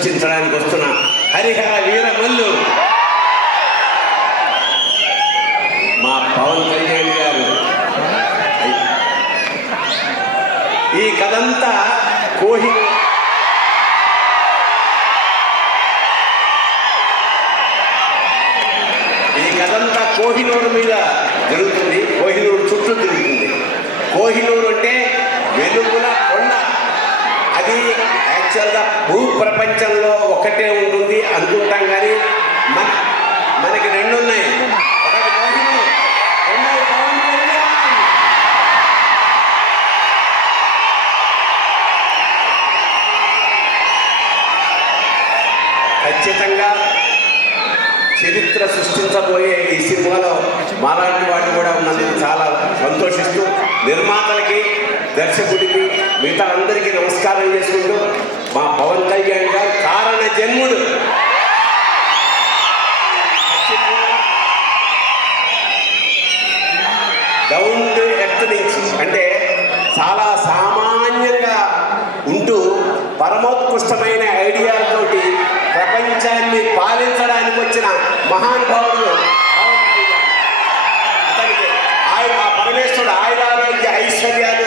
ప్రదర్శించడానికి వస్తున్న హరిహర వీరమల్లు మా పవన్ కళ్యాణ్ గారు. ఈ కథంతా కోహి ఈ కథంతా కోహినూరు మీద జరుగుతుంది. కోహినూరు చుట్టూ తిరుగుతుంది. కోహినూరు అంటే వెలుగుల కొండ అది యాక్చువల్గా భూ ప్రపంచంలో ఒకటే ఉంటుంది. అనుకుంటాం కానీ మన మనకి రెండు ఉన్నాయి ఖచ్చితంగా చరిత్ర సృష్టించబోయే ఈ సినిమాలో మాలాంటి వాడు కూడా ఉన్నందుకు చాలా సంతోషిస్తూ నిర్మాతలకి దర్శకుడికి మిగతా అందరికీ నమస్కారం చేసుకుంటూ డౌన్ టు ఎర్త్ నుంచి అంటే చాలా సామాన్యంగా ఉంటూ పరమోత్కృష్టమైన ఐడియాలతోటి ప్రపంచాన్ని పాలించడానికి వచ్చిన మహానుభావుడు అతనికి ఆయన పరమేశ్వరుడు ఆయుధారోగ్య ఐశ్వర్యాలు